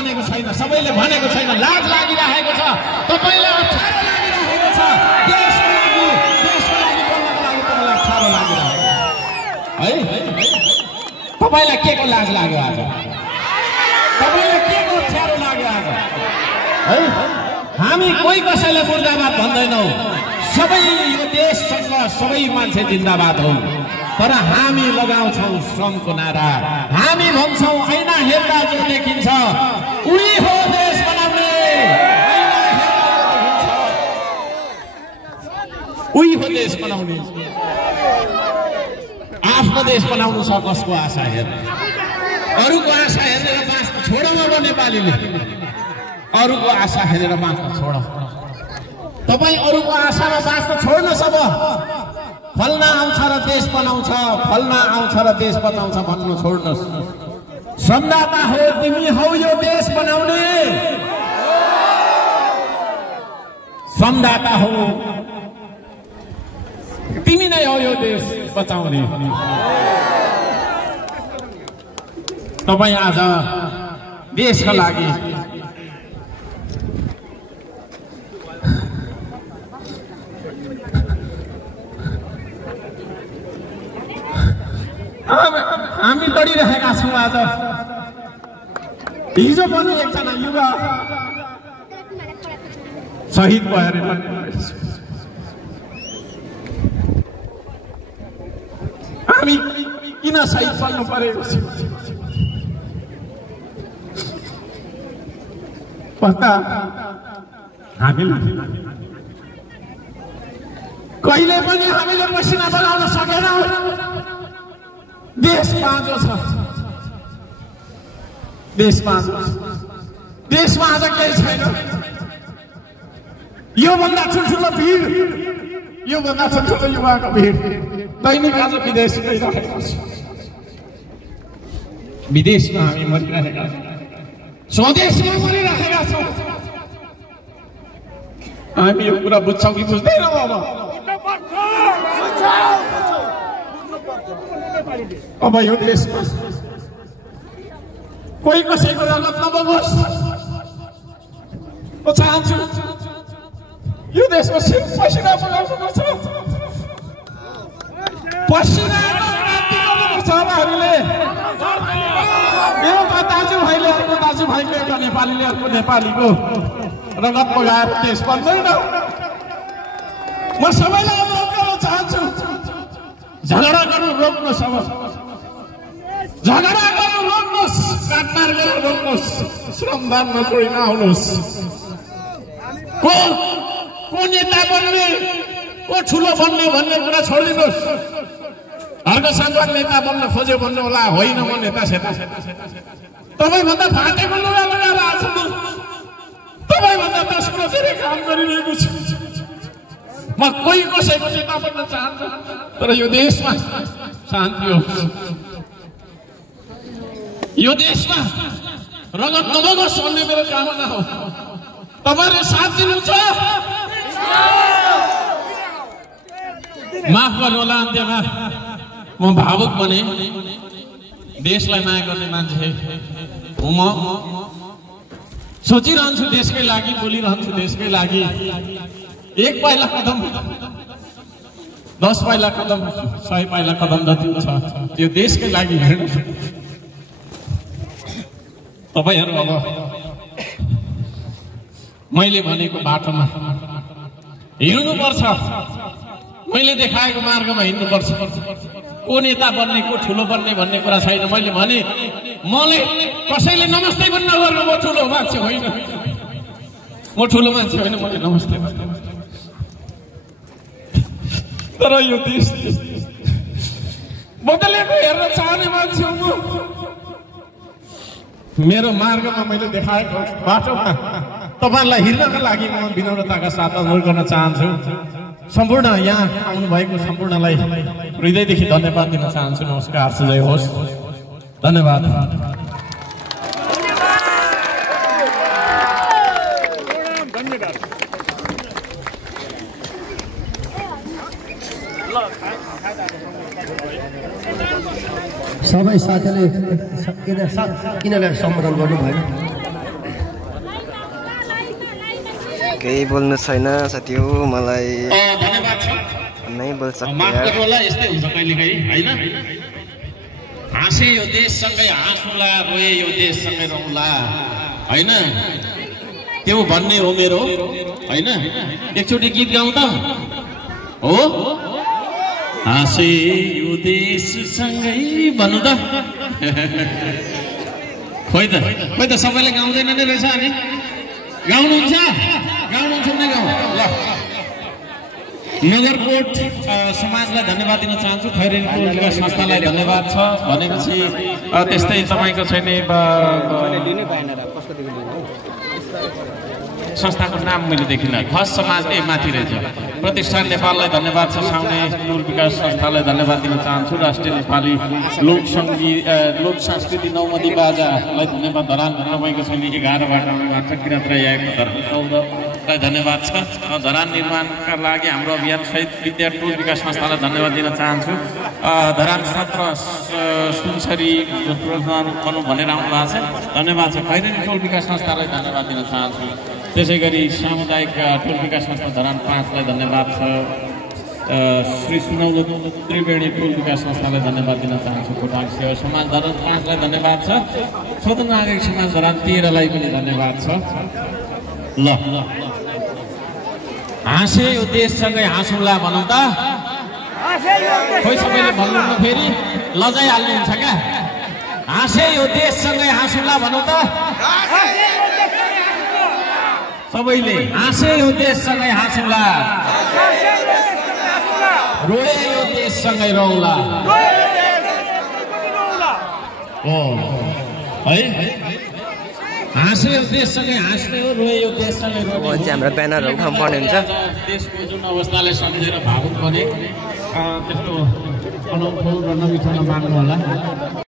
भनेको छैन, सबैले भनेको छैन। लाज लागिरहेको छ, तपाईलाई अप्ठ्यारो लागिरहेको छ। देशको लागि बोल्नको लागि तपाईलाई अप्ठ्यारो लागिरहेको है। तपाईलाई के को लाज लाग्यो आज? तपाईलाई के को अप्ठ्यारो लाग्यो आज है? हामी कोही कसैलाई मुर्दाबाद भन्दैनौँ। सबै यो देशसँग सबै मान्छे जिन्दाबाद हौ। तर हामी लगाउँछौँ श्रमको नारा। हामी भन्छौँ ऐना हेर्दा जो देखिन्छ उही हो देश बनाउने। उही हो देश बनाउने। आफ्नो देश बनाउनु छ कसको आशा हेर्ने? अरूको आशा हेरेर बाँच्न छोडौँ अब नेपालीले। अरूको आशा हेरेर बाँच्न छोड। तपाईँ अरूको आशामा बाँच्न छोड्नुहोस्। अब फल्ना आउँछ र देश बनाउँछ, फल्ना आउँछ र देश बचाउँछ भन्नु छोड्नुहोस्। श्रमदाता हो तिमी हौ यो देश बनाउने। श्रमदाता हो तिमी नै हो यो देश बचाउने। तपाईँ आज देशका लागि हामी लडिरहेका छौँ। आज हिजो पनि एकजना युवा शहीद भएर हामी किन शहीद बन्नु परेको छ? पक्का हामीले कहिले पनि हामीले पसिना बगाउन सकेनौँ। देश बाँझो छ, देश बाँझो। देशमा आज केही छैन। योभन्दा ठुल्ठुलो भिड, योभन्दा ठुल्ठुलो युवाको भिड दैनिक आज विदेश गइरहेको छ। विदेशमा हामी मरिरहेका छौँ, स्वदेशमा मरिरहेका छौँ। हामी यो कुरा बुझ्छौँ कि बुझ्दैनौँ? अब यो देशमा कोही कसैको रगत नबगोस्। म चाहन्छु यो देशमा पसिना बगाउनुपर्छ, पसिना क्रान्ति गर्नुपर्छ। हामीले एउटा दाजुभाइले अर्को दाजुभाइको, एउटा नेपालीले अर्को नेपालीको रगत बगाएर देश बन्दैन। म सबैलाई अनुरोध गर्न चाहन्छु, झगडा गर्नु रोक्नुहोस्। अब झगडा गर्नु रोक्नुहोस्, काटमार गरेर रोक्नुहोस्। श्रमदानमा जोडिन आउनुहोस्। को नेता बन्ने, को ठुलो बन्ने भन्ने कुरा छोडिदिनुहोस्। अर्को सांसद नेता बन्न खोज्यो भन्नु होला, होइन म नेता सेता। तपाईँभन्दा फाटेको लुगा लगाएर आएको छु, तपाईँभन्दा 10 किलो धेरै काम गरिरहेको छु। म कोही कसैको नेता बन्न चाहन्छु, तर यो देशमा शान्ति होस्, यो देशमा रगत नबगोस् भन्ने मेरो कामना हो। तपाईँले साथ दिनुहुन्छ? माफ गर्नुहोला, अन्त्यमा म भावुक बने। देशलाई माया गर्ने मान्छे हो म। सोचिरहन्छु देशकै लागि, बोलिरहन्छु देशकै लागि। 1 पाइला कदम, 10 पाइला कदम, 100 पाइला कदम जति छ त्यो देशकै लागि हिँड्नु। तपाईहरु अब मैले भनेको बाटोमा हिँड्नुपर्छ, मैले देखाएको मार्गमा हिँड्नुपर्छ। को नेता बन्ने, को ठुलो बन्ने भन्ने कुरा छैन। मैले भने मलाई कसैले नमस्ते पनि नगर्नु, म ठुलो मान्छे होइन, म ठुलो मान्छे होइन, मैले नमस्ते भन्नु। तर यो देश बदलेको हेर्न चाहने मान्छे हो म। मेरो मार्गमा मैले देखाएको बाटोमा तपाईहरुलाई हिँड्नका लागि म विनम्रताका साथ अनुरोध गर्न चाहन्छु। सम्पूर्ण यहाँ आउनु भएको सम्पूर्णलाई हृदयदेखि धन्यवाद दिन चाहन्छु। नमस्कार, सुजय होस्, धन्यवाद। सबै साथीले किन सम्बोधन गर्नु भयो। केही बोल्नु छैन साथी हो मलाई धन्यवाद छ नै बोल्छ माफ गर्नु होला यस्तै हुन्छ कहिलेकाहीँ हैन हाँसे यो देशसँगै हाँसौँला रोए यो देशसँगै रौँला हैन त्यो भन्ने हो मेरो हैन एकचोटि गीत गाउँ त हो हाँसे यो देशसँगै भन्नु त खोइ त सबैले गाउँदैन नै रहेछ अनि गाउनुहुन्छ नै गाउँ ल नगरकोट समाजलाई धन्यवाद दिन चाहन्छु खैरेनी टोल विकास संस्थालाई धन्यवाद छ भनेपछि त्यस्तै तपाईँको छैन संस्थाको नाम मैले देखिनँ खस समाजले माथि रहेछ प्रतिष्ठान नेपाललाई धन्यवाद छ साउने टोल विकास संस्थालाई धन्यवाद दिन चाहन्छु राष्ट्रिय नेपाली लोक सङ्गीत लोक संस्कृति नौमती बाजालाई धन्यवाद धरान तपाईँको छैन 11बाट मात्र किरात राई आएको धरान 14लाई धन्यवाद छ धरान निर्माणका लागि हाम्रो अभियान सहित विद्या टोल विकास संस्थालाई धन्यवाद दिन चाहन्छु धरान 17 सुनसरी बनाउनु भनेर आउनु भएको छ धन्यवाद छ खैरेनी टोल विकास संस्थालाई धन्यवाद दिन चाहन्छु त्यसै गरी सामुदायिक टोल विकास संस्था धरान 5लाई धन्यवाद छ श्री सुनौलो त्रिवेणी टोल विकास संस्थालाई धन्यवाद दिन चाहन्छु खोटाङ सेवा समाज धरान 5लाई धन्यवाद छ स्वतन्त्र नागरिक समाज धरान 13लाई पनि धन्यवाद छ ल हाँसे यो देशसँगै हाँसौँला भनौँ त खोइ सबैले भन्नु फेरि लजाइहाल्नुहुन्छ क्या हाँसे यो देशसँगै हाँसौँला भनौँ त सबैले हाँसे यो देशसँगै हाँसौँला रोए यो देशसँगै रौँला हो है हाँसे यो देशसँगै हाँस्ने हो रोए यो देशसँगै रोने हाम्रो ब्यानरहरू उठाउनु पर्ने हुन्छ देशको जुन अवस्थालाई सम्झेर भावुक बने त्यस्तो अनौठो र नमिठो नमाग्नु होला